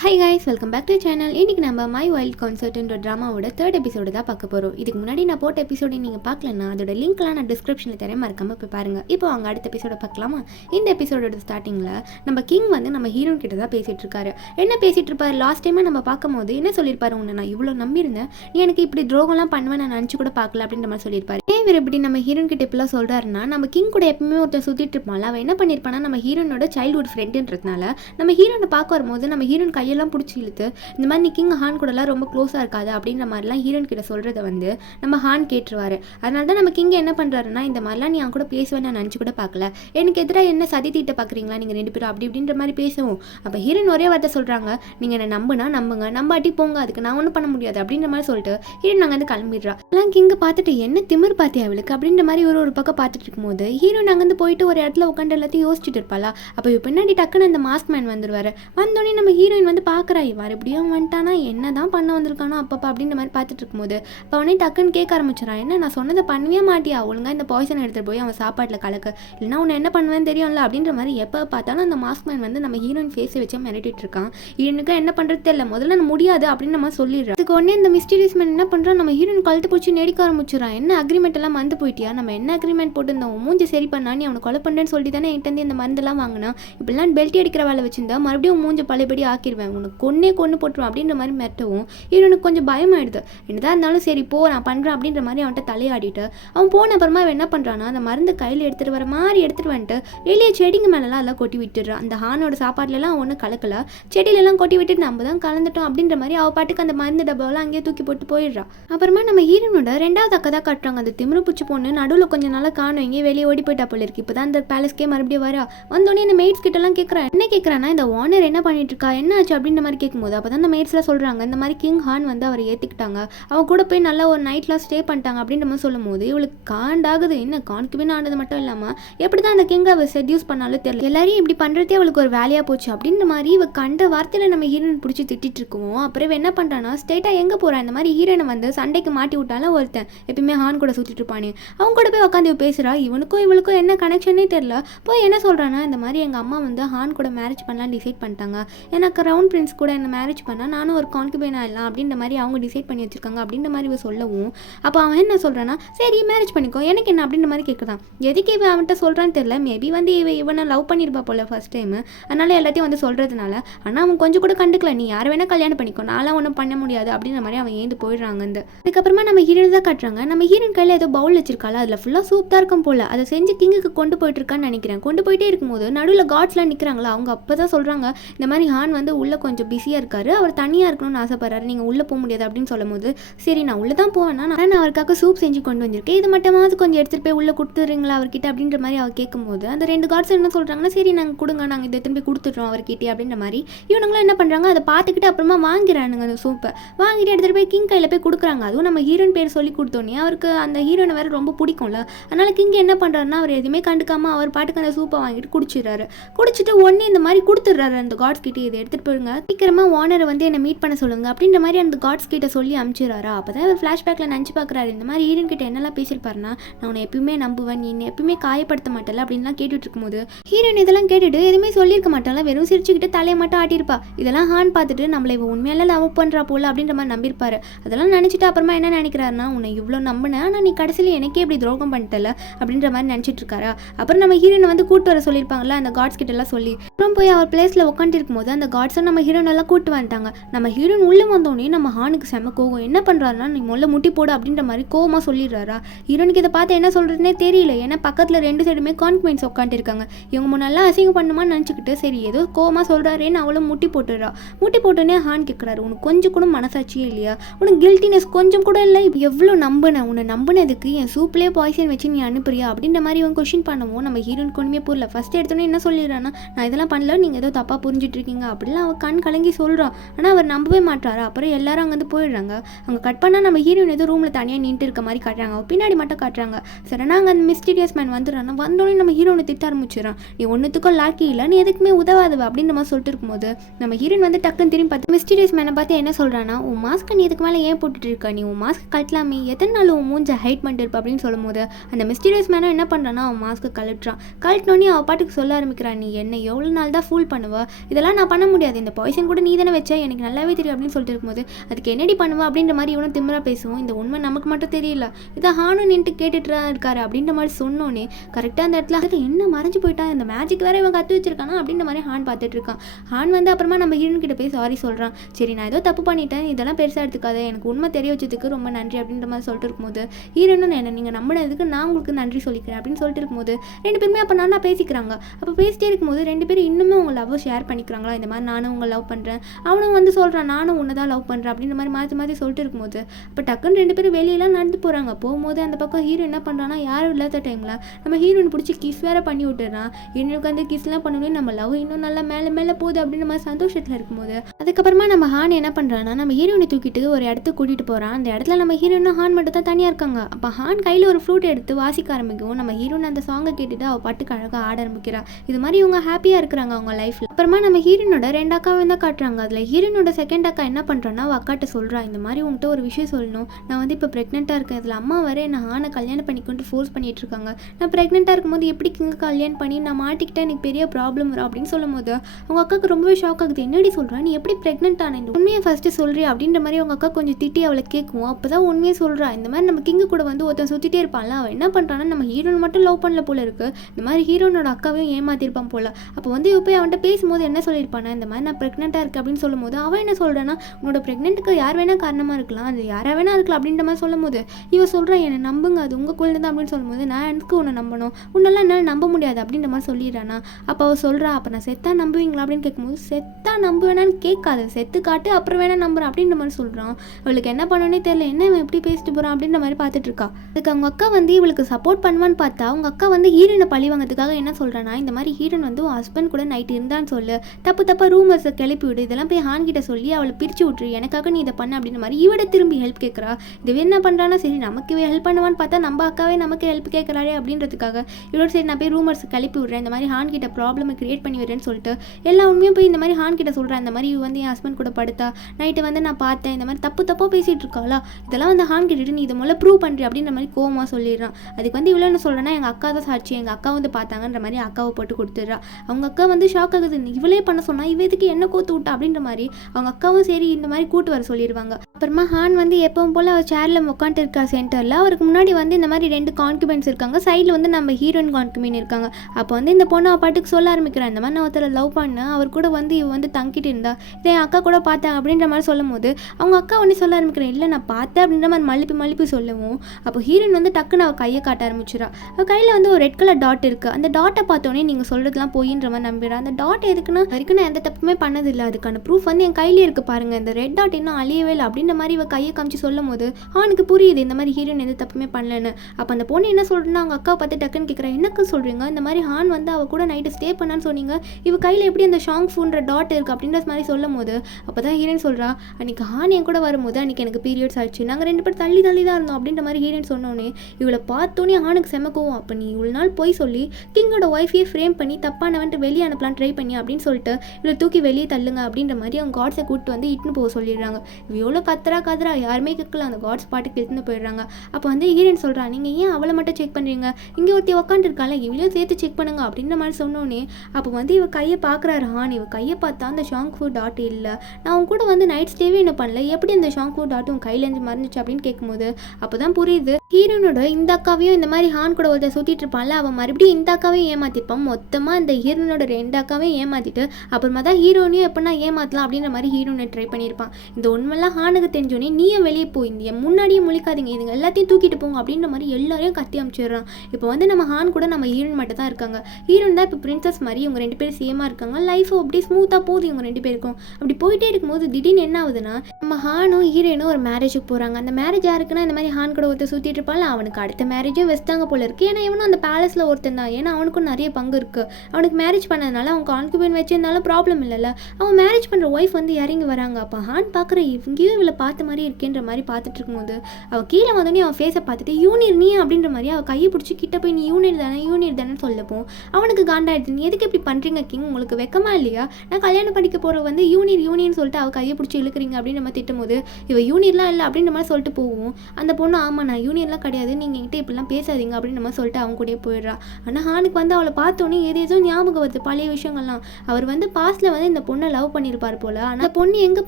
High guys, welcome back to channel. இன்றைக்கி நம்ம my wild கான்சர்ட்ன்ற ட்ராமாவோட 3rd எபிசோடு தான் பார்க்க போகிறோம். இதுக்கு முன்னாடி நான் போட்ட எபிசோடை நீங்கள் பார்க்கலன்னா அதோட லிங்க்லாம் நான் டிஸ்கிரிப்ஷனில் தரேன், மறக்காமல் போய் பாருங்கள். இப்போ அவங்க அடுத்த எபிசோட பார்க்கலாமா? இந்த எபிசோடோட ஸ்டார்டிங்கில் நம்ம கிங் வந்து நம்ம ஹீரோன் கிட்ட தான் பேசிகிட்டு இருக்காரு. என்ன பேசிகிட்டு இருப்பார்? லாஸ்ட் டைமாக நம்ம பார்க்கும்போது என்ன சொல்லியிருப்பாரு, உன்னை நான் இவ்வளோ நம்பியிருந்தேன், நீ எனக்கு இப்படி துரோகம்லாம் பண்ணுவேன் நான் நினச்சி கூட பார்க்கல அப்படின்ற மாதிரி சொல்லியிருப்பாரு. ஏன் இவர் இப்படி நம்ம ஹீரோன் கிட்ட இப்பெல்லாம் சொல்கிறாருன்னா, நம்ம கிங் கூட எப்பவுமே ஒருத்தர் சுற்றிட்டு இருப்பாள். அவன் என்ன பண்ணியிருப்பானா, நம்ம ஹீரோனோட சைல்டுஹுட் ஃப்ரெண்டுன்றதுனால நம்ம ஹீரோனை பார்க்க வரும்போது நம்ம ஹீரோன் கையெல்லாம் பிடிச்சி இழுத்து இந்த மாதிரி நீ கிங் ஹான் கூடலாம் ரொம்ப க்ளோஸாக இருக்காது அப்படின்ற மாதிரிலாம் ஹீரோன் கிட்ட சொல்கிறத வந்து நம்ம ஹான் கேட்டுருவார். அதனால தான் நம்ம கிங் என்ன பண்ணுறாருன்னா, இந்த மாதிரிலாம் நீ அவன் கூட பேசுவேன் நான் நினச்சி கூட பார்க்கல, எனக்கு எதிராக என்ன சதி தீட்ட பார்க்குறீங்களா நீங்கள் ரெண்டு பேரும் அப்படி இப்படின்ற மாதிரி பேசுவோம். அப்போ ஹீரோன் ஒரே வார்த்தை சொல்கிறாங்க, நீங்கள் என்ன நம்புனா நம்புங்க, நம்பாட்டி போங்க, அதுக்கு நான் ஒன்றும் பண்ண முடியாது அப்படின்ற மாதிரி சொல்லிட்டு ஹீரோன் நாங்கள் வந்து கிளம்பிடுறா. எல்லாம் கிங்கை பார்த்துட்டு என்ன திமிர் பார்த்தியா அவளுக்கு அப்படின்ற மாதிரி ஒரு பக்கம் பார்த்துட்டு இருக்கும்போது ஹீரோன் அங்கேருந்து போயிட்டு ஒரு இடத்துல உட்காந்து எல்லாத்தையும் யோசிச்சுட்டு இருப்பாளா. அப்போ பின்னாடி டக்குன்னு அந்த மாஸ்க் மேன் வந்துடுவார். வந்தோடனே நம்ம ஹீரோயின் வந்து பார்க்குறா, இவர் எப்படியும் வந்துட்டானா என்ன தான் பண்ண வந்திருக்கானோ அப்பப்போ அப்படின்ற மாதிரி பார்த்துட்டு இருக்கும்போது இப்போ அவனே டக்குன்னு கேட்க ஆரம்பிச்சிடான், என்ன நான் சொன்னதை பண்ணவே மாட்டியா, ஒழுங்காக இந்த பாய்சன் எடுத்துகிட்டு போய் அவன் சாப்பாட்டில் கலக்க, இல்லைனா உன்னை என்ன பண்ணுவேன்னு தெரியும்ல அப்படின்ற மாதிரி எப்போ பார்த்தாலும் அந்த மாஸ்க் மேன் வந்து நம்ம ஹீரோயின் ஃபேஸை வச்சு மிரட்டிட்டு இருக்கான். ஹீரோனுக்கு என்ன பண்ணுறது தெரியல, முதல்ல முடியாது அப்படின்னு நம்ம சொல்லிடுறோம். அதுக்கு உடனே இந்த மிஸ்டீரியஸ் மேன் என்ன பண்ணுறான், நம்ம ஹீரோயின் கழுத்து பிடிச்சி நெடிக்க ஆரம்பிச்சிடான். என்ன அக்ரிமெண்ட் எல்லாம் மறந்து போயிட்டியா, நம்ம என்ன அக்ரிமெண்ட் போட்டு இந்த மூஞ்சி சரி பண்ணா, நீ அவனை கொலை பண்ணுறேன்னு சொல்லி தானே என்கிட்ட இந்த மருந்தெல்லாம் வாங்கினா, இப்படிலாம் பெல்ட் அடிக்கிற வேலை வச்சிருந்தா மறுபடியும் மூஞ்சி பழையபடி ஆக்கிடுவேன், உனக்கு கொண்டு போட்டுருவேன் அப்படின்ற மாதிரி மிரட்டவும் ஹீரோனுக்கு கொஞ்சம் பயமாயிடுது. என்னதான் இருந்தாலும் சரி போ நான் பண்ணுறேன் அப்படின்ற மாதிரி அவன்கிட்ட தலையாடிட்டு அவன் போன அப்புறமா அவன் என்ன பண்ணுறான்னா, அந்த மருந்து கையில் எடுத்துகிட்டு வர மாதிரி எடுத்துகிட்டு வந்துட்டு வெளியே செடிங்க மேலெலாம் எல்லாம் கொட்டி விட்டுடுறான். அந்த ஹானோட சாப்பாடுலாம் ஒன்றும் கலக்கல, செடியிலலாம் கொட்டி விட்டுட்டு நம்ம தான் கலந்துட்டோம் அப்படின்ற மாதிரி அவள் பாட்டுக்கு அந்த மருந்து டப்பாவெல்லாம் அங்கேயே தூக்கி போட்டு போயிடுறா. அப்புறமா நம்ம ஹீரோனோட 2வது அக்கா தான் கட்டுறாங்க. அந்த திமிரு பூச்சி பொண்ணு நடுவில் கொஞ்சம் நாளாக காணும், இங்கே வெளியே ஓடி போயிட்டா போல இருக்கு. இப்போ தான் அந்த பேலஸ்க்கே மறுபடியும் வரா. வந்தோடனே இந்த மெய்ட்ஸ் கிட்டலாம் கேட்குறான், என்ன கேட்குறான்னா, இந்த ஓனர் என்ன பண்ணிட்டு இருக்கா, என்ன ஆச்சு அப்படின்ற மாதிரி கேட்கும்போது அப்போ தான் அந்த மெய்ட்ஸ்லாம் சொல்கிறாங்க, இந்த மாதிரி கிங் ஹான் வந்து அவரை ஏற்றிக்கிட்டாங்க, அவங்க கூட போய் நல்லா ஒரு நைட்லாம் ஸ்டே பண்ணிட்டாங்க அப்படின்ற மாதிரி சொல்லும் போது இவளுக்கு காண்டாகுது. என்ன கான்குபின் ஆனது மட்டும் இல்லாமல் எப்படி தான் அந்த கிங்கை அவள் செட்யூஸ் பண்ணாலும் தெரியல, எல்லாரையும் இப்படி பண்ணுறதே அவளுக்கு ஒரு வேலையாக போச்சு அப்படின்ற மாதிரி இவ கண்ட வார்த்தையில் நம்ம ஹீரோயின் பிடிச்சி திட்டிட்டு இருக்கோம். அப்புறம் என்ன பண்ணுறான்னா, ஸ்டேட்டாக எங்கே போகிறான், இந்த மாதிரி ஹீரோனை வந்து சண்டைக்கு மாட்டி விட்டாலும் ஒருத்தன் எப்பயுமே ஹான் கூட சுற்றிட்டு இருப்பானே அவங்க கூட போய் உட்காந்து பேசுகிறா. இவனுக்கும் இவளுக்கும் என்ன கனெக்ஷனே தெரியல. போய் என்ன சொல்கிறான்னா, இந்த மாதிரி எங்கள் அம்மா வந்து ஹான் கூட மேரேஜ் பண்ணலாம் டிசைட் பண்ணிட்டாங்க, எனக்கு ரவுண்ட் பிரின்ஸ் கூட என்ன மேரேஜ் பண்ணால் நானும் ஒரு கான்குபைன் ஆகிடலாம் அப்படின்ற மாதிரி அவங்க டிசைட் பண்ணி வச்சுருக்காங்க அப்படின்ற மாதிரி இவ சொல்லவும் அப்போ அவன் என்ன சொல்கிறான்னா, சரி மேரேஜ் பண்ணிக்கோ எனக்கு என்ன அப்படின்ற மாதிரி கேட்குறான். எதுக்கு இவன் அவன்கிட்ட சொல்கிறான்னு தெரியல, மேபி வந்து இவனை லவ் பண்ணியிருப்பா போல ஃபர்ஸ்ட் டைம், அதனால எல்லாத்தையும் வந்து சொல்கிறதுனால. ஆனால் அவன் கொஞ்சம் கூட கண்டுக்கல, நீ யார் வேணால் கல்யாணம் பண்ணிக்கோ, நான்லாம் ஒன்றும் பண்ண முடியாது அப்படின்ற மாதிரி அவன் ஏந்து போயிடுறாங்க. அதுக்கப்புறமா நம்ம ஹீரோன் தான் காட்டுறாங்க. நம்ம ஹீரோன் கையில் ஏதோ பவுல் வச்சிருக்காள், அதில் ஃபுல்லாக சூப் தான் இருக்கும் போல், அதை செஞ்சு கிங்குக்கு கொண்டு போயிட்டு இருக்கான்னு நினைக்கிறேன். கொண்டு போயிட்டே இருக்கும்போது நடுவில் காட்ஸ்லாம் நிற்கிறாங்களா, அவங்க அப்போ தான் சொல்கிறாங்க, இந்த மாதிரி ஹான் வந்து உள்ளே கொஞ்சம் பிஸியாக இருக்காரு, அவர் தனியாக இருக்கணும்னு ஆசைப்படுறாரு, நீங்கள் உள்ளே போக முடியாது அப்படின்னு சொல்லும் போது சரி நான் உள்ளே தான் போவேன்னா, நான் அவருக்காக சூப் செஞ்சு கொண்டு வந்திருக்கேன், இது மட்டுமாவது கொஞ்சம் எடுத்துகிட்டு போய் உள்ளே கொடுத்துறீங்களா அவர்கிட்ட அப்படின்ற மாதிரி அவர் கேட்கும்போது அந்த 2 காட்ஸ் என்ன சொல்கிறாங்கன்னா, சரி நாங்கள் கொடுங்க, நாங்கள் இதை திரும்பி கொடுத்துட்றோம் அவர்கிட்டே அப்படின்ற மாதிரி. இவனுங்களும் என்ன பண்ணுறாங்க, அதை பார்த்துக்கிட்டு அப்புறமா வாங்கிறானுங்க அந்த சூப்பை, வாங்கிட்டு எடுத்துகிட்டு போய் கிங் கையில் போய் கொடுக்குறாங்க. அதுவும் நம்ம ஹீரோயின் பேர் சொல்லி கொடுத்தோன்னே அவருக்கு அந்த ஹீரோனை வேறு ரொம்ப பிடிக்கும்ல, அதனால் கிங் என்ன பண்ணுறாருன்னா, அவர் எதுவுமே கண்டுக்காமல் அவர் பாட்டுக்கு அந்த சூப்பை வாங்கிட்டு குடிச்சிடுறாரு. குடிச்சிட்டு ஒன்றே இந்த மாதிரி கொடுத்துட்றாரு அந்த காட்ஸ் கிட்டே, இதை எடுத்துகிட்டு போயிருங்க, சீக்கிரமாக ஓனரை வந்து என்னை மீட் பண்ண சொல்லுங்கள் அப்படின்ற மாதிரி அந்த காட்ஸ் கிட்ட சொல்லி அனுப்பிச்சிடுறாரா. அப்போ தான் அவர் ஃப்ளாஷ்பேக்கில் நினச்சி பார்க்குறாரு, இந்த மாதிரி ஹீரோன் கிட்ட என்னெல்லாம் பேசியிருப்பாருன்னா, நான் உன்னை எப்பயுமே நம்புவேன், நீ எப்பயுமே காயப்படுத்த மாட்டல அப்படின்லாம் கேட்டுட்டு இருக்கும்போது ஹீரோயின் இதெல்லாம் கேட்டுட்டு எதுவுமே சொல்லியிருக்க மாட்டால, வெறும் சிரிச்சுக்கிட்டு தலையை மட்டும் ஆட்டியிருப்பா. இதெல்லாம் ஹான் பார்த்துட்டு நம்மளை இவ உண்மையில லவ் பண்ணுறா போல அப்படின்ற மாதிரி நம்பியிருப்பாரு. அதெல்லாம் நினச்சிட்டு அப்புறமா என்ன நினைக்கிறாருன்னா, உன்னை இவ்வளோ நம்பினேன், ஆனால் நீ கடைசியில் எனக்கே இப்படி துரோகம் பண்ணிட்டல அப்படின்ற மாதிரி நினச்சிட்டு இருக்காரா. அப்புறம் நம்ம ஹீரோனை வந்து கூட்டு வர சொல்லியிருப்பாங்களா அந்த காட்ஸ் கிட்ட எல்லாம் சொல்லி, அப்புறம் போய் அவர் பிளேஸில் உட்காந்து இருக்கும்போது அந்த காட்ஸை நம்ம ஹீரோன் எல்லாம் கூட்டு வந்துட்டாங்க. நம்ம ஹீரோன் உள்ளே வந்தோடனே நம்ம ஹானுக்கு செம கோவம். என்ன பண்ணுறாருன்னா, நீ முதல்ல முட்டி போடு அப்படின்ற மாதிரி கோவமாக சொல்லிடுறாரா. ஹீரோனுக்கு இதை பார்த்து என்ன சொல்கிறதுனே தெரியல, ஏன்னா பக்கத்தில் 2 சைடுமே கான்குபைன்ஸ் உட்காந்துருக்காங்க. இவங்க முன்னெல்லாம் அசிங்கம் பண்ணுமான்னு நினச்சிக்கிட்டு சரி ஏதோ கோவமாக சொல்கிறாரேன்னு அவளும் முட்டி போட்டுடுறா. முட்டி போட்டோன்னே ஹான் கேட்குறாரு, உனக்கு கொஞ்சம் கூட மனசாட்சியே இல்லையா, உனக்கு கில்ட்டினஸ் கொஞ்சம் கூட இல்லை, இப்போ எவ்வளோ நம்பினேன், உன்னை நம்பினதுக்கு என் சூப்லேயே பாய்சன் வச்சு நீ அனுப்புறியா அப்படின்ற மாதிரி இவன் கொஷின் பண்ணுவோம். நம்ம ஹீரோனுக்கு ஒன்றுமே புரியல. ஃபஸ்ட் எடுத்தோன்னே என்ன சொல்லிடுறான்னா, நான் இதெல்லாம் பண்ணல, நீங்கள் ஏதோ தப்பாக புரிஞ்சுட்டு இருக்கீங்க அப்படிலாம் அவன் கண் கலங்கி சொல்கிறான். ஆனால் அவர் நம்பவே மாட்டாரா. அப்புறம் எல்லாரும் அங்கேருந்து போயிடுறாங்க. அவங்க கட் பண்ணால் நம்ம ஹீரோயின் ஏதோ ரூமில் தனியாக நின்றுட்டு இருக்க மாதிரி காட்டுறாங்க, பின்னாடி மட்டும் காட்டுறாங்க. சரி நாங்கள் அந்த மிஸ்டீரியஸ் மேன் வந்துடுறான். வந்தோடனே நம்ம ஹீரோனை திட்ட ஆரம்பிச்சிடறான், நீ ஒன்றுத்துக்கும் லாக்கி இல்லை, நீ எதுக்குமே உதவாதுவ அப்படின்ற மாதிரி சொல்லிட்டு இருக்கும்போது நம்ம ஹீரோயின் வந்து டக்குன்னு திரும்பி பார்த்து மிஸ்டீரியஸ் மேனை பார்த்து என்ன சொல்கிறான்னா, உன் மாஸ்க்கை நீ இதுக்கு மேலே ஏன் போட்டுட்டு இருக்க, நீ உன் மாஸ்க் கட்டலாமே, எத்தனை நாள் உன் மூஞ்ச ஹைட் பண்ணிட்டு இருப்ப அப்படின்னு சொல்லும் போது அந்த மிஸ்டீரியஸ் மேனும் என்ன பண்ணுறான்னா, அவன் மாஸ்க்கு கழட்டுறான். கழட்டினோடனே அவள் பாட்டுக்கு சொல்ல ஆரம்பிக்கிறான், நீ என்ன எவ்வளோ நாள் தான் ஃபூல் பண்ணுவ, இதெல்லாம் நான் பண்ண முடியாது, இந்த பாய்சன் கூட நீ தானே வச்ச, எனக்கு நல்லாவே தெரியும் அப்படின்னு சொல்லிட்டு இருக்கும்போது அதுக்கு என்னடி பண்ணுவா அப்படின்ற மாதிரி இவனும் திமிரா பேசுவோம். இந்த உண்மை நமக்கு மட்டும் தெரியல, இதை ஹானும் நின்று கேட்டுட்டு தான் இருக்காரு அப்படின்ற மாதிரி சொன்னோன்னே கரெக்டாக அந்த இடத்துல அது என்ன மறைஞ்சு போயிட்டான், இந்த மேஜிக் வேற இவன் கற்று வச்சிருக்கானா அப்படின்ற மாதிரி ஹான் பார்த்துட்டு இருக்கான். ஹான் வந்து அப்புறமா நம்ம ஹீரோன் கிட்ட போய் சாரி சொல்கிறான். சரி நான் ஏதோ தப்பு பண்ணிட்டேன், இதெல்லாம் பெருசாக எடுத்துக்காத, எனக்கு உண்மை தெரிய வச்சதுக்கு ரொம்ப நன்றி அப்படின்ற மாதிரி சொல்லிட்டு இருக்கும்போது ஹீரோனும் என்ன நீங்கள் நம்பினதுக்கு நான் உங்களுக்கு நன்றி சொல்லிக்கிறேன் அப்படின்னு சொல்லிட்டு இருக்கும்போது ரெண்டு பேருமே அப்போ நல்லா பேசிக்கிறாங்க. அப்போ பேசிட்டே இருக்கும்போது ரெண்டு பேரும் இன்னுமே உங்கள் லவ்வை ஷேர் பண்ணிக்கிறாங்களா, இந்த மாதிரி நானும் உங்களை லவ் பண்ணுறேன், அவனும் வந்து சொல்கிறான் நானும் உன்னை தான் லவ் பண்ணுறேன் அப்படின்ற மாதிரி மாற்றி மாற்றி சொல்லிட்டு இருக்கும்போது அப்போ டக்குன்னு ரெண்டு பேரும் வெளியெல்லாம் நடந்து போகிறாங்க. போகும்போது அந்த பக்கம் ஹீரோ என்ன பண்ணுறான்னா யாரும் இல்லாத டைமில் நம்ம ஹீரோயின் பிடிச்சி கிஸ் வேறு பண்ணி விட்டுறான். ஹீரோனுக்கு வந்து கிஸ்லாம் பண்ணணும், நம்ம லவ் இன்னும் நல்லா மேலே மேலே போகுது அப்படின்ற மாதிரி சந்தோஷத்தில் இருக்கும்போது அதுக்கப்புறமா நம்ம ஹான் என்ன பண்ணுறான்னா நம்ம ஹீரோயினை தூக்கிட்டு ஒரு இடத்துக்கு கூட்டிகிட்டு போகிறான். அந்த இடத்துல நம்ம ஹீரோயினும் ஹான் மட்டும் தான் தனியாக இருக்காங்க. அப்போ ஹான் கையில் ஒரு ஃப்ளூட் எடுத்து வாசிக்க ஆரம்பிக்கும். நம்ம ஹீரோயின் அந்த சாங்கை கேட்டுட்டு அவள் பாட்டுக்கு அழகாக ஆட ஆரம்பிக்கிறா. இது மாதிரி இவங்க ஹாப்பியாக இருக்கிறாங்க அவங்க லைஃப்பில். அப்புறமா நம்ம ஹீரோனோட 2 அக்காவை தான் காட்டுறாங்க. அதில் ஹீரோனோட செகண்ட் அக்கா என்ன பண்ணுறான்னா அவள் அக்காட்ட சொல்கிறா, இந்த மாதிரி உங்கள்கிட்ட ஒரு விஷயம் சொல்லணும், நான் வந்து இப்போ ப்ரெக்னெண்ட்டாக இருக்கேன், இதில் அம்மா வர என்ன ஹானை கல்யாணம் பண்ணிக்கொண்டு ஃபோர்ஸ் பண்ணிட்டு இருக்காங்க, நான் ப்ரெக்னெண்ட்டாக இருக்கும்போது எப்படி கிங்க கல்யாணம் பண்ணி நான் மாட்டிக்கிட்டேன், எனக்கு பெரிய ப்ராப்ளம் வரும் அப்படின்னு சொல்லும் போது அவங்க அக்காவுக்கு ரொம்பவே ஷாக் ஆகுது. என்னடி சொல்கிறா, நீ எப்படி ப்ரெக்னென்ட் ஆன, இந்த உண்மையை ஃபஸ்ட்டு சொல்கிறீ அப்படின்ற மாதிரி அவங்க அக்கா கொஞ்சம் திட்டி அவளை கேட்கும். அப்போ தான் உண்மையை சொல்கிறா, இந்த மாதிரி நம்ம கிங்கு கூட வந்து ஒருத்தன் சுற்றிட்டே இருப்பான்ல, அவன் என்ன பண்ணுறான்னா நம்ம ஹீரோன் மட்டும் லவ் பண்ணல போல இருக்குது, இந்த மாதிரி ஹீரோனோட அக்காவையும் ஏமாத்திருப்பான் போல. அப்போ வந்து இப்போ போய் அவன்கிட்ட பேசும்போது என்ன சொல்லியிருப்பானா, இந்த மாதிரி நான் ப்ரெக்னெண்ட்டாக இருக்கேன் அப்படின்னு சொல்லும் போது அவன் என்ன சொல்கிறான்னா உன்னோட ப்ரெக்னென்ட்டுக்கு யார் வேணால் காரணமாக இருக்கலாம், அது யாராக வேணா இருக்கலாம் அப்படின்ற மாதிரி சொல்லும் போது இவன் சொல்கிறான் என்னை நம்புங்க அது உங்கள் குழந்தை தான் அப்படின்னு சொல்லும்போது நான் எனக்கு உன்னை நம்பணும், உன்னெல்லாம் என்னால் நம்ப முடியாது அப்படின்ற மாதிரி சொல்லிடுறானா. அப்போ அவள் சொல்கிறா, அப்போ நான் செத்தா நம்புவீங்களா அப்படின்னு கேட்கும்போது செத்தா நம்புவேனான்னு கேட்காது, செத்து காட்டு அப்புறம் வேணா நம்புறேன் அப்படின்ற மாதிரி சொல்கிறான். அவளுக்கு என்ன பண்ணணுன்னே தெரியல, என்ன இவன் எப்படி பேசிட்டு போகிறான் அப்படின்ற மாதிரி பார்த்துட்டு இருக்கா. அதுக்கு அவங்க அக்கா வந்து இவளுக்கு சப்போர்ட் பண்ணுவான்னு பார்த்தா அவங்க அக்கா வந்து ஹீரோனை பழி வாங்கிறதுக்காக என்ன சொல்கிறான்னா, இந்த மாதிரி ஹீரோன் வந்து உன் ஹஸ்பண்ட் கூட நைட் இருந்தான்னு சொல்லு, தப்பாக ரூமர்ஸை கிளப்பி விடு, இதெல்லாம் போய் ஹான் கிட்ட சொல்லி அவளை பிரித்து விட்டுரு, எனக்காக நீ இதை பண்ண அப்படின்ற மாதிரி இவட திரும்பி ஹெல்ப் கேட்குறா. இது என்ன பண்ணுறான்னா சரி நமக்கு ஹெல்ப் பண்ணுவான்னு பார்த்தா நம்ம அக்காவே நமக்கு ஹெல்ப் கேட்குறாளே அப்படின்றதுக்காக இவரோட சரி நான் போய் ரூமர்ஸ் கிளப்பி விட்றேன், இந்த மாதிரி ஹான் கிட்ட ப்ராப்ளமை கிரியேட் பண்ணி விடுறேன்னு சொல்லிட்டு எல்லா உண்மையும் போய் இந்த மாதிரி ஹான் கிட்ட சொல்கிறேன். இந்த மாதிரி வந்து என் ஹஸ்பண்ட் கூட படுத்தா நைட்டு வந்து நான் பார்த்தேன், இந்த மாதிரி தப்பாக பேசிகிட்டு இருக்காளா, இதெல்லாம் வந்து ஹான் கிட்ட நீ இதை முதல்ல ப்ரூவ் பண்ணுறி அப்படின்ற மாதிரி கோவமாக சொல்லிடுறான். அதுக்கு வந்து இவ்வளோ என்ன சொல்கிறேன்னா எங்கள் அக்கா தான் சாட்சி, எங்கள் அக்கா வந்து பார்த்தாங்கன்ற மாதிரி அக்காவை போட்டு கொடுத்துட்றா. அவங்க அக்கா வந்து ஷாக் ஆகுது, இவளே பண்ண சொன்னால் இவ இதுக்கு என்ன கோத்து விட்டா அப்படின்ற மாதிரி அவங்க அக்காவும் சரி இந்த மாதிரி கூட்டு வர சொல்லிடுவாங்க. அப்புறமா ஹான் வந்து எப்பவும் போல் அவர் சேரில் உட்காந்துட்டு இருக்கா சென்டரில். அவருக்கு முன்னாடி வந்து இந்த மாதிரி 2 கான்குபென்ஸ் இருக்காங்க, சைடில் வந்து நம்ம ஹீரோயின் கான்குபென் இருக்காங்க. அப்போ வந்து இந்த பொண்ணு அவள் பாட்டுக்கு சொல்ல ஆரம்பிக்கிறான், இந்த மாதிரி நான் ஒருத்தரை லவ் பண்ணேன், அவர் கூட வந்து இவ வந்து தங்கிட்டு இருந்தா, இதை என் அக்கா கூட பார்த்தேன் அப்படின்ற மாதிரி சொல்லும் போது அவங்க அக்கா ஒன்று சொல்ல ஆரம்பிக்கிறேன், இல்லை நான் பார்த்தேன் அப்படின்ற மாதிரி மல்லிப்பு சொல்லவும் அப்போ ஹீரோயின் வந்து டக்குன்னு அவள் கையை காட்ட ஆரம்பிச்சிடா. அவள் கையில் வந்து ஒரு ரெட் கலர் டாட் இருக்குது. அந்த டாட்டை பார்த்தோன்னே நீங்கள் சொல்கிறதுலாம் போயின்ற மாதிரி நம்பிடுறா. அந்த டாட் எதுக்குன்னா வரைக்கும் நான் எந்த தப்புமே பண்ணதில்லை, அதுக்கான ப்ரூஃப் வந்து என் கையிலே இருக்குது பாருங்கள், இந்த ரெட் டாட் இன்னும் அழியவே இல்லை அப்படின்ற மாதிரி இவ கையை காமிச்சு சொல்லும் போது அவனுக்கு புரியுது இந்த மாதிரி ஹீரோயின் எந்த தப்புமே பண்ணலன்னு. அப்போ அந்த பொண்ணு என்ன சொல்கிறேன்னா அவங்க அக்கா பார்த்து டக்குன்னு கேட்குறேன், என்னக்கு சொல்கிறீங்க, இந்த மாதிரி ஹான் வந்து அவள் கூட நைட்டு ஸ்டே பண்ணான்னு சொன்னீங்க, இவ கையில் எப்படி அந்த ஷாங் ஃபூன்ற டாட் இருக்குது அப்படின்ற மாதிரி சொல்லும் போது அப்போ தான் ஹீரோயின் சொல்கிறா, அன்றைக்கி ஹான் என் கூட வரும்போது அன்றைக்கி எனக்கு பீரியட்ஸ் ஆச்சு, நாங்கள் 2 பேர் தள்ளி தான் இருந்தோம் அப்படின்ற மாதிரி ஹீரோயின் சொன்னோன்னே இவளை பார்த்தோன்னே ஹானுக்கு செமக்கவும், அப்போ நீ இவ்வளோ நாள் போய் சொல்லி கிங்கோட ஒய்ஃபையே ஃப்ரேம் பண்ணி தப்பானவன்ட்டு வெளியே அனுப்பலாம் ட்ரை பண்ணி அப்படின்னு சொல்லிட்டு இவளை தூக்கி வெளியே தள்ளுங்க அப்படின்ற மாதிரி அவங்க காட்ஸை கூப்பிட்டு வந்து இட்டுன்னு போக சொல்லிடுறாங்க. எவ்வளோ கத்துறா யாருமே கேட்கல, அந்த காட்ஸ் பாட்டுக்கு எடுத்துன்னு போயிடுறாங்க. அப்போ வந்து ஹீரோயின் சொல்கிறா, நீங்கள் ஏன் அவளை மட்டும் செக் பண்ணுறீங்க, இங்கே ஒருத்தி உட்காந்துருக்கால இவளையும் சேர்த்து செக் பண்ணுங்க அப்படின்ற மாதிரி சொன்னோன்னே அப்போ வந்து இவ கையை பார்க்குறாரு ஹான். இவ கையை பார்த்தா அந்த ஷாங் ஃபூ டாட் இல்லை, நான் அவங்க கூட வந்து நைட் ஸ்டேவே என்ன பண்ணல, எப்படி அந்த ஷாங் ஃபூ டாட் உன் கையிலேருந்து மறந்துச்சு அப்படின்னு கேட்கும்போது அப்போ தான் புரியுது ஹீரோனோட இந்த அக்காவையும் இந்த மாதிரி ஹான் கூட ஒருத்தர் சுற்றிட்டு இருப்பான்ல அவன் மறுபடியும் இந்த அக்காவையும் ஏமாற்றிருப்பான். மொத்தமாக இந்த ஹீரோனோட 2 அக்காவையும் ஏமாற்றிட்டு அப்புறமா தான் ஹீரோனையும் எப்படின்னா ஏமாற்றலாம் அப்படின்ற மாதிரி ஹீரோனை ட்ரை பண்ணியிருப்பான். இந்த உண்மைலாம் ஹானுக்கு தெரிஞ்சோடனே நீயே வெளியே போயிருந்தீங்க, முன்னாடியே முழிக்காதீங்க, இதுங்க எல்லாத்தையும் தூக்கிட்டு போங்க அப்படின்ற மாதிரி எல்லாரையும் கத்தி அமைச்சிடுறான். இப்போ வந்து நம்ம ஹான் கூட நம்ம ஹீரோயின் மட்டும் தான் இருக்காங்க. ஹீரோன் தான் இப்போ பிரின்சஸ் மாதிரி இவங்க 2 பேரும் சேமாக இருக்காங்க. லைஃப் அப்படியே ஸ்மூத்தாக போகுது இவங்க 2 பேருக்கும். அப்படி போயிட்டே இருக்கும்போது திடீர்னு என்ன ஆகுதுன்னா நம்ம ஹானும் ஹீரோயினும் ஒரு மேரேஜுக்கு போகிறாங்க. அந்த மேரேஜ் யாருக்குன்னா இந்த மாதிரி ஹான் கூட ஒருத்தர் சுற்றிட்டு இருப்பாள், அவனுக்கு அடுத்த மேரேஜும் வச்சுட்டாங்க போல இருக்குது. ஏன்னா இவனும் அந்த பேலஸில் ஒருத்தன் தான், ஏன்னா அவனுக்கும் நிறைய பங்கு இருக்குது. அவனுக்கு மேரேஜ் பண்ணதுனால அவன் கான்குபென் வச்சிருந்தாலும் ப்ராப்ளம் இல்லைல்ல, அவன் மேரேஜ் பண்ணுற ஒய்ஃப் வந்து இறங்கி வராங்க. அப்போ ஹான் பார்க்குற இவங்கேயும் இவளை பார்த்த மாதிரி இருக்கேன்ற மாதிரி பார்த்துட்டு இருக்கும்போது அவள் கீழே வந்தோடனே அவன் ஃபேஸை பார்த்துட்டு யூனியர் நீ அப்படின்ற மாதிரி அவள் கையை பிடிச்சி கிட்ட போய் நீ யூனியர் தானே சொல்லப்போம். அவனுக்கு காண்டாயிடுச்சு, நீ எதுக்கு இப்படி பண்ணுறீங்க கிங், உங்களுக்கு வெக்கமா இல்லையா, நான் கல்யாணம் பண்ணிக்க போகிற வந்து யூனியர்னு சொல்லிட்டு அவள் கையை பிடிச்சி இழுக்கிறீங்க அப்படின்னு நம்ம திட்டும் போது இவ யூனியர்லாம் இல்லை அப்படின்ற மாதிரி சொல்லிட்டு போவோம். அந்த பொண்ணு ஆமாம் நான் யூனியர்லாம் கிடையாது, நீங்கள் என்கிட்ட இப்படிலாம் பேசாதீங்க அப்படின்னு நம்ம சொல்லிட்டு அவங்க கூடயே போயிடுறா. ஆனால் ஹானுக்கு வந்து அவளை பார்த்தோன்னே ஏதோ ஞாபகம் வருது பழைய விஷயங்கள்லாம். அவர் வந்து பாஸ்டில் வந்து இந்த பொண்ணு பொண்ணை லவ் பண்ணியிருப்பார் போல். ஆனால் அந்த பொண்ணு எங்கே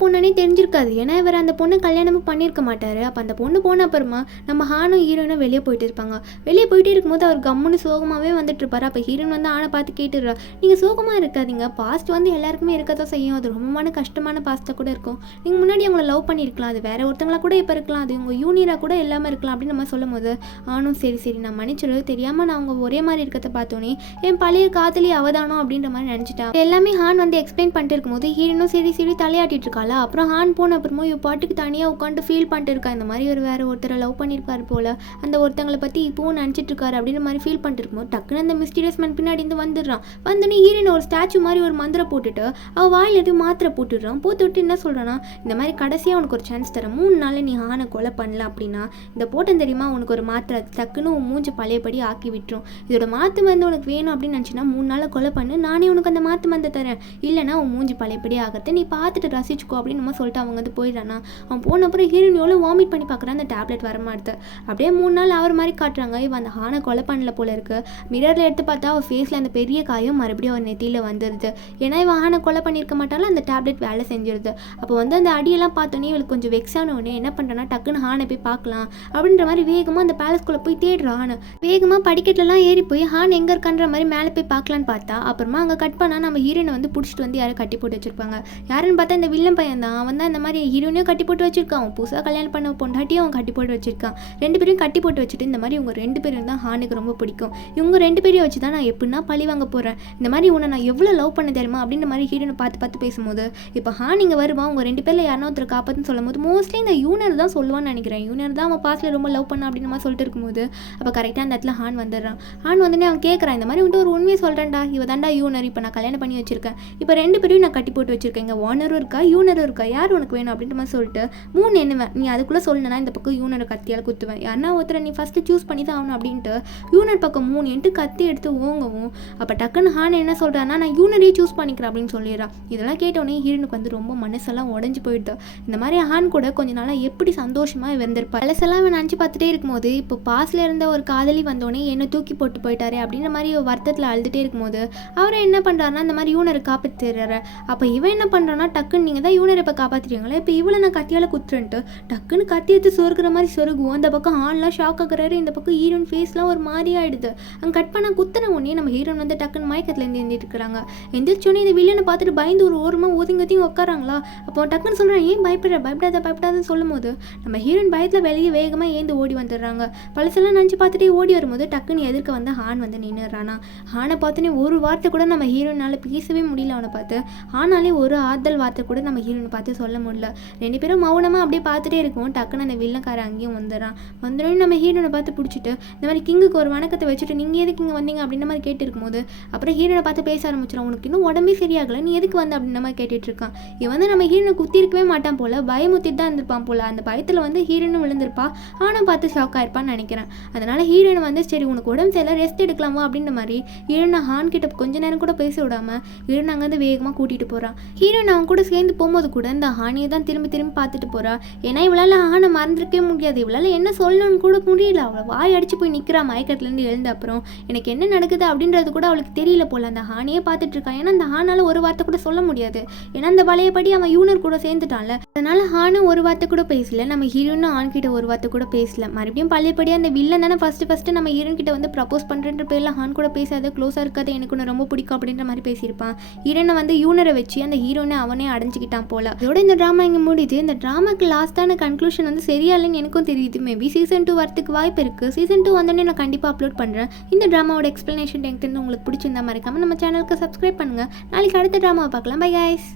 பொண்ணுனே தெரிஞ்சிருக்காது. ஏன்னா இவர் அந்த பொண்ணை கல்யாணமும் பண்ணியிருக்க மாட்டார். அப்போ அந்த பொண்ணு போன அப்புறமா நம்ம ஹானும் ஹீரோயினும் வெளியே போயிட்டு இருப்பாங்க. வெளியே போயிட்டே இருக்கும்போது அவர் கம்முன்னு சோகமாகவே வந்துட்டு இருப்பார். அப்போ ஹீரோயின் வந்து ஆனை பார்த்து கேட்டுடுறா, நீங்கள் சோகமாக இருக்காதீங்க, பாஸ்ட் வந்து எல்லாருக்குமே இருக்கதான் செய்யும், அது ரொம்பமான கஷ்டமான பாஸ்ட்டாக கூட இருக்கும், நீங்கள் முன்னாடி அவங்கள லவ் பண்ணியிருக்கலாம், அது வேற ஒருத்தங்களா கூட இப்போ இருக்கலாம், அது உங்கள் யூனியராக கூட எல்லாமே இருக்கலாம் அப்படின்னு நம்ம சொல்லும் போது ஆனும் சரி சரி நான் மன்னிச்சிடு, தெரியாமல் நான் அவங்க ஒரே மாதிரி இருக்கிறத பார்த்தோன்னே என் பழைய காதலி அவதானோ அப்படின்ற மாதிரி நினச்சிட்டேன். எல்லாமே ஹான் வந்து எக்ஸ்பிளைன் பண்ணிட்டு இருக்கும்போது ஹீரோனும் சரி சரி தலையாட்டிட்டு இருக்காளா. அப்புறம் ஹான் போன அப்புறமா இவ பாட்டுக்கு தனியாக உட்காந்து ஃபீல் பண்ணிட்டு இருக்கா, இந்த மாதிரி ஒரு வேற ஒருத்தரை லவ் பண்ணியிருப்பார் போல, அந்த ஒருத்தங்களை பற்றி இப்போவும் நினச்சிட்டு இருக்காரு அப்படின்ற மாதிரி ஃபீல் பண்ணிட்டு இருக்கும்போது டக்குன்னு அந்த மிஸ்டீரியஸ் மேன் பின்னாடி இருந்து வந்துடுறான். வந்தோடனே ஹீரோயின் ஒரு ஸ்டாச்சு மாதிரி ஒரு மந்திரம் போட்டுட்டு அவள் வாயில் எதுவும் மாத்திரை போட்டுடுறான். போட்டுவிட்டு என்ன சொல்கிறான்னா, இந்த மாதிரி கடைசியாக உனக்கு ஒரு சான்ஸ் தரேன், 3 நாளில் நீ ஹானை கொலை பண்ணல அப்படின்னா இந்த போட்டன் தெரியுமா உனக்கு ஒரு மாத்திரை, டக்குன்னு உன் மூஞ்சி பழையபடி ஆக்கி விட்டுரும், இதோட மாற்று மருந்து உனக்கு வேணும் அப்படின்னு நினச்சின்னா 3 நாளில் கொலை பண்ணு, நானே உனக்கு அந்த மாற்று மருந்து தரேன், இல்லைனா உன் மூஞ்சி பழையபடி ஆகிறத நீ பார்த்துட்டு ரசிச்சுக்கோ அப்படின்னு நம்ம சொல்லிட்டு அவங்க வந்து போயிடறானா. அவன் போன அப்புறம் ஹீரோயின் எவ்வளோ வாமிட் பண்ணி பார்க்குறான், அந்த டேப்லெட் வரமாடுது. அப்படியே 3 நாள் ஆகிற மாதிரி காட்டுறாங்க. இவன் அந்த ஹானை கொலை பண்ணல போல இருக்கு. மிரரில் எடுத்து பார்த்தா அவள் ஃபேஸில் அந்த பெரிய காயம் மறுபடியும் அவன் நெத்தியில் வந்துடுது. ஏன்னா இவன் ஹானை கொலை பண்ணியிருக்க மாட்டாலும் அந்த டேப்லெட் வேலை செஞ்சிருது. அப்போ வந்து அந்த அடியெல்லாம் பார்த்தோன்னே இவளுக்கு கொஞ்சம் வெக்ஸ் ஆன உடனே என்ன பண்ணுறான்னா டக்குன்னு ஹானை போய் பார்க்கலாம் அப்படின்ற மாதிரி வேகமாக அந்த பேலஸ்குள்ளே போய் தேடுறான். ஹானை வேகமாக படிக்கட்டுலலாம் ஏறி போய் ஹான் எங்கே இருக்கான்ற மாதிரி மேலே போய் பார்க்கலான்னு பார்த்தா அப்புறமா அங்கே கட் பண்ணால் நம்ம ஹீரோனை வந்து பிடிச்சிட்டு வந்து யாரும் கட்டி போட்டு வச்சிருப்பாங்க. யாருன்னு பார்த்தா இந்த வில்லன் பையன் தான். அவன் தான் இந்த மாதிரி ஹீரோனையும் கட்டி போட்டு வச்சிருக்கான், அவன் புதுசாக கல்யாணம் பண்ண பொண்டாட்டியும் அவன் கட்டி போட்டு வச்சிருக்கான். 2 பேரையும் கட்டி போட்டு வச்சுட்டு இந்த மாதிரி இவங்க 2 பேரும் தான் ஹானுக்கு ரொம்ப பிடிக்கும், இவங்க 2 பேரையும் வச்சு தான் நான் எப்படின்னா பழி வாங்க போகிறேன், இந்த மாதிரி உன்னை நான் எவ்வளோ லவ் பண்ண தெரியுமா அப்படின்ற மாதிரி ஹீரோனை பார்த்து பேசும்போது இப்போ ஹான் இங்கே வருவான், அவங்க 2 பேரில் யாரோ ஒருத்தர் காப்பாற்றுன்னு சொல்லும் போது மோஸ்ட்லி இந்த யூனியர் தான் சொல்லுவான்னு நினைக்கிறேன். யூனியர் தான் அவன் பாஸ்ட்டில் ரொம்ப லவ் பண்ண அப்படின்னு மாதிரி சொல்லிட்டு இருக்கும்போது அப்போ கரெக்டாக அந்த இடத்துல ஹான் வந்துடுறான். ஹான் வந்துட்டு அவன் கேட்குறான், இந்த மாதிரி வந்துட்டு ஒரு உண்மையை சொல்கிறேன்டா, இவ தாண்டா யூனர், இப்போ நான் கல்யாணம் பண்ணி வச்சிருக்கேன், இப்போ 2 பேரையும் நான் கட்டி போட்டு வச்சிருக்கேன், இங்கே ஓனரும் இருக்கா யூனரும் இருக்கா, யார் உனக்கு வேணும் அப்படின்ற மாதிரி சொல்லிட்டு 3 எண்ணுவேன், நீ அதுக்குள்ளே சொல்லணுன்னா இந்த பக்கம் யூனரை கத்தியால் குத்துவேன், யாருன்னா ஒருத்தரை நீ ஃபஸ்ட்டு சூஸ் பண்ணி தான் ஆகணும் அப்படின்ட்டு யூனர் பக்கம் 3 எண்ட்டு கத்தி எடுத்து ஓங்கவும் அப்போ டக்குன்னு ஹான் என்ன சொல்கிறான்னா நான் யூனரையே சூஸ் பண்ணிக்கிறேன் அப்படின்னு சொல்லிடுறான். இதெல்லாம் கேட்டோடனே ஹீரோனுக்கு வந்து ரொம்ப மனசெல்லாம் உடஞ்சி போயிடுது. இந்த மாதிரி ஹான் கூட கொஞ்ச நாளாக எப்படி சந்தோஷமாக இருந்திருப்பா, பழசெல்லாம் அவன் நினச்சி பார்த்துட்டே இருக்கும்போது இப்போ பாஸ்ல இருந்த ஒரு காதலி வந்தோடனே என்னை தூக்கி போட்டு போயிட்டாரு அப்படின்ற மாதிரி வருத்தத்தில் அழுதுகிட்டே இருக்கும்போது அவரை என்ன பண்ணுறாருன்னா இந்த மாதிரி யூனரை காப்பாற்றிடுறாரு. அப்போ இவன் என்ன பண்ணுறான்னா டக்குன்னு நீங்கள் தான் யூனரை இப்போ காப்பாற்றிடுங்களே, இப்போ இவளை நான் கத்தியால் குத்துறேன்ட்டு டக்குன்னு கத்தி எடுத்து சொருகிற மாதிரி சொருகுவோம். அந்த பக்கம் ஹான்லாம் ஷாக் ஆகுறாரு, இந்த பக்கம் ஹீரோன் ஃபேஸ்லாம் ஒரு மாதிரி ஆகிடுது. அங்கே கட் பண்ணால் குத்தின உடனே நம்ம ஹீரோன் வந்து டக்குன்னு மயக்கத்துலேருந்து எழுந்திட்டு இருக்கிறாங்க. எந்திரிச்சோன்னே இந்த வில்லனை பார்த்துட்டு பயந்து ஒரு ஓரமாக ஒதுங்கி உட்காராங்களா. அப்போ டக்குன்னு சொல்கிறான், ஏன் பயப்படாதுன்னு சொல்லும் போது நம்ம ஹீரோயின் பயத்தில் வெளியே வேகமாக ஏந்து ஓடி வந்துடுறாங்க. பழசெல்லாம் நினச்சி பார்த்துட்டே ஓடி வரும்போது டக்குன்னு எதிர்க்க வந்து ஹான் வந்து நின்றுறானா. ஹானை பார்த்தோன்னே ஒரு வார்த்தை கூட நம்ம ஹீரோயினால் பேசவே முடியல. அவனை பார்த்து ஆனாலே ஒரு ஆறுதல் வார்த்தை கூட நம்ம ஹீரோயினை பார்த்து சொல்ல முடியல. 2 பேரும் மௌனமாக அப்படியே பார்த்துட்டே இருக்கும். டக்குன்னு அந்த வில்லக்காரன் அங்கேயும் வந்துடுறான். வந்துடும் நம்ம ஹீரோனை பார்த்து பிடிச்சிட்டு இந்த மாதிரி கிங்குக்கு ஒரு வணக்கத்தை வச்சுட்டு நீங்கள் எதுக்கு இங்கே வந்தீங்க அப்படின்ற மாதிரி கேட்டு இருக்கும்போது அப்புறம் ஹீரோனை பார்த்து பேச ஆரம்பிச்சிடும். உனக்கு இன்னும் உடம்பே சரியாகலை, நீ எதுக்கு வந்து அப்படின்ற மாதிரி கேட்டுட்டு இருக்கான். இவன் வந்து நம்ம ஹீரோனை குத்தி இருக்கவே மாட்டான் போல, பயமுத்திட்டு தான் இருந்திருப்பான் போல. அந்த பயத்தில் வந்து ஹீரோனும் விழுந்திருப்பா, ஆனால் பார்த்து ஷாக் ஆயிருப்பான்னு நினைக்கிறேன். அதனால ஹீரோயின் வந்து சரி உனக்கு உடம்பு சரியில்லை ரெஸ்ட் எடுக்கலாமா அப்படின்ற மாதிரி ஹீரோனை ஹான் கிட்ட கொஞ்ச நேரம் கூட பேச விடாம ஹீரோன் அங்கே வந்து வேகமாக கூட்டிட்டு போறான். ஹீரோயின் அவன் கூட சேர்ந்து போகும்போது கூட இந்த ஹானியை தான் திரும்பி பார்த்துட்டு போறா. ஏன்னா இவளால் ஹானை மறந்துருக்கவே முடியாது, இவளால் என்ன சொல்லணும்னு கூட முடியல. அவளை வாய் அடிச்சு போய் நிற்கிறா மயக்கத்துலேருந்து எழுந்த அப்புறம் எனக்கு என்ன நடக்குது அப்படின்றது கூட அவளுக்கு தெரியல போல. அந்த ஹானியே பார்த்துட்டு இருக்கான். ஏன்னா அந்த ஹானால ஒரு வார்த்தை கூட சொல்ல முடியாது, ஏன்னா அந்த பழையபடி அவன் யூனர் கூட சேர்ந்துட்டான்ல. அதனால ஹானும் ஒரு வார்த்தை கூட பேசல, நம்ம ஹீரோனும் ஆன் கிட்ட ஒரு வார்த்தை கூட பேசல. மறுபடியும் பழையபடி அந்த வில்லன் தானே ஃபர்ஸ்ட் நம்ம ஹீரோன் கிட்ட வந்து ப்ரப்போஸ் பண்ணுறன்ற பேரில் ஹான் கூட பேசாத க்ளோஸாக இருக்காது, எனக்கு ஒன்று ரொம்ப பிடிக்கும் அப்படின்ற மாதிரி பேசியிருப்பான். ஹீரோனை வந்து யூனரை வச்சு அந்த ஹீரோனை அவனே அடைஞ்சிக்கிட்டான் போல. இதோட இந்த ட்ராமா இங்கே முடியுது. இந்த ட்ராமாக்கு லாஸ்ட்டான கன்க்ளூஷன் வந்து சரியா இல்லைன்னு எனக்கும் தெரியுது. மேபி சீசன் 2 வரத்துக்கு வாய்ப்பு இருக்குது. சீசன் 2 வந்தோடனே நான் கண்டிப்பாக அப்லோட் பண்ணுறேன். இந்த ட்ராமாவோட எக்ஸ்ப்ளனேஷன் எனக்கு உங்களுக்கு பிடிச்சிருந்தா மறக்காம நம்ம சேனலுக்கு சப்ஸ்கிரைப் பண்ணுங்கள். நாளைக்கு அடுத்த ட்ராமாவை பார்க்கலாம். Bye guys.